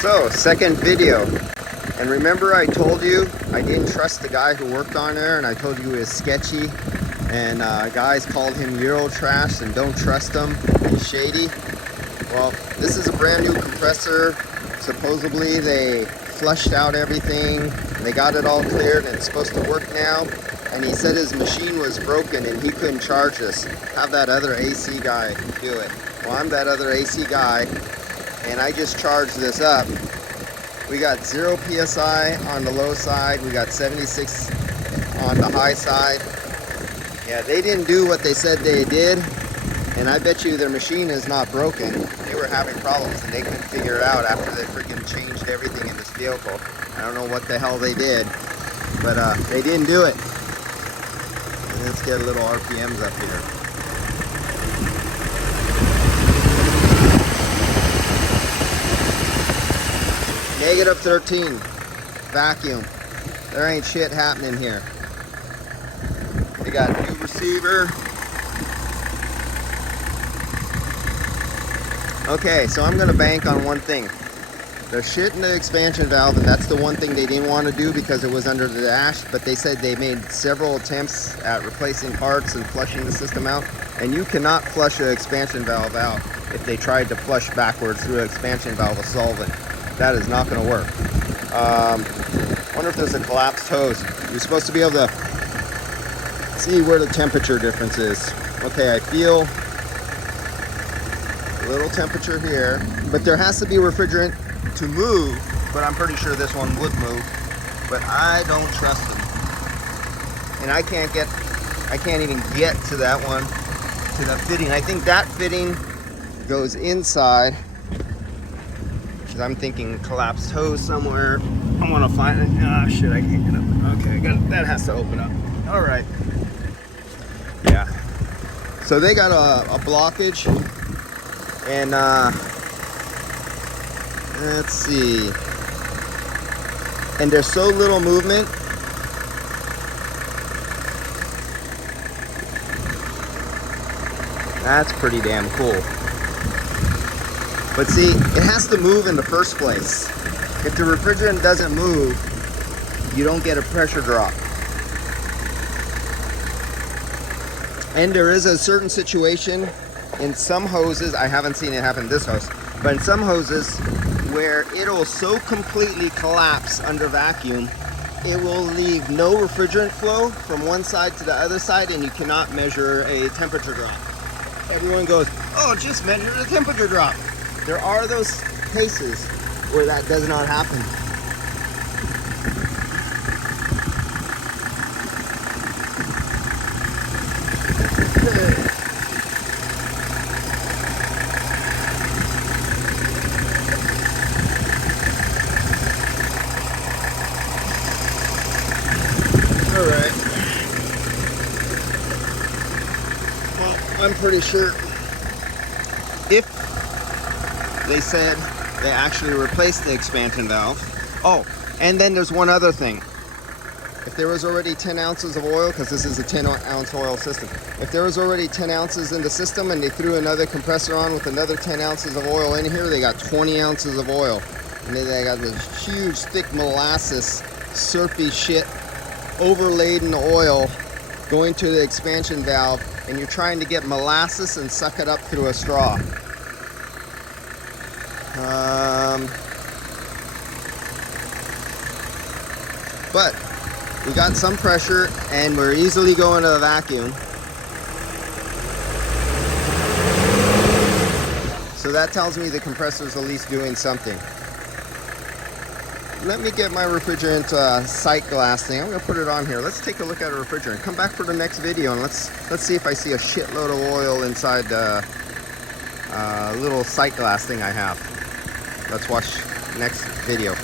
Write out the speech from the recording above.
So, second video. And remember I told you I didn't trust the guy who worked on there, and I told you he was sketchy, and guys called him Eurotrash and don't trust him, he's shady. Well, this is a brand new compressor. Supposedly they flushed out everything, they got it all cleared and it's supposed to work now. And he said his machine was broken and he couldn't charge this. Have that other AC guy do it. Well, I'm that other AC guy, and I just charged this up. We got 0 PSI on the low side, we got 76 on the high side. Yeah, they didn't do what they said they did, and I bet you their machine is not broken. They were having problems and they couldn't figure it out after they freaking changed everything in this vehicle. I don't know what the hell they did, but they didn't do it. Let's get a little RPMs up here. -13, vacuum. There ain't shit happening here. We got a new receiver. Okay, so I'm gonna bank on one thing. There's shit in the expansion valve, and that's the one thing they didn't want to do because it was under the dash, but they said they made several attempts at replacing parts and flushing the system out, and you cannot flush an expansion valve out if they tried to flush backwards through an expansion valve with solvent. That is not going to work. Wonder if there's a collapsed hose. You're supposed to be able to see where the temperature difference is. Okay, I feel a little temperature here, but there has to be refrigerant to move, but I'm pretty sure this one would move, but I don't trust it. And I can't even get to that one, to the fitting. I think that fitting goes inside, because I'm thinking collapsed hose somewhere. I want to find it. Ah, shit, I can't get up. Okay, I got it. That has to open up. All right. Yeah. So they got a blockage, and let's see. And there's so little movement. That's pretty damn cool. But see, it has to move in the first place. If the refrigerant doesn't move, you don't get a pressure drop. And there is a certain situation in some hoses, I haven't seen it happen in this hose, but in some hoses where it'll so completely collapse under vacuum, it will leave no refrigerant flow from one side to the other side, and you cannot measure a temperature drop. Everyone goes, oh, just measure the temperature drop. There are those cases where that does not happen. All right. Well, I'm pretty sure if they said they actually replaced the expansion valve. Oh, and then there's one other thing. If there was already 10 ounces of oil, because this is a 10-ounce oil system, if there was already 10 ounces in the system and they threw another compressor on with another 10 ounces of oil in here, they got 20 ounces of oil. And then they got this huge, thick molasses, syrupy shit, overladen oil going to the expansion valve, and you're trying to get molasses and suck it up through a straw. But we got some pressure and we're easily going to a vacuum. So that tells me the compressor's at least doing something. Let me get my refrigerant sight glass thing. I'm gonna put it on here. Let's take a look at a refrigerant. Come back for the next video and let's see if I see a shitload of oil inside the little sight glass thing I have. Let's watch next video.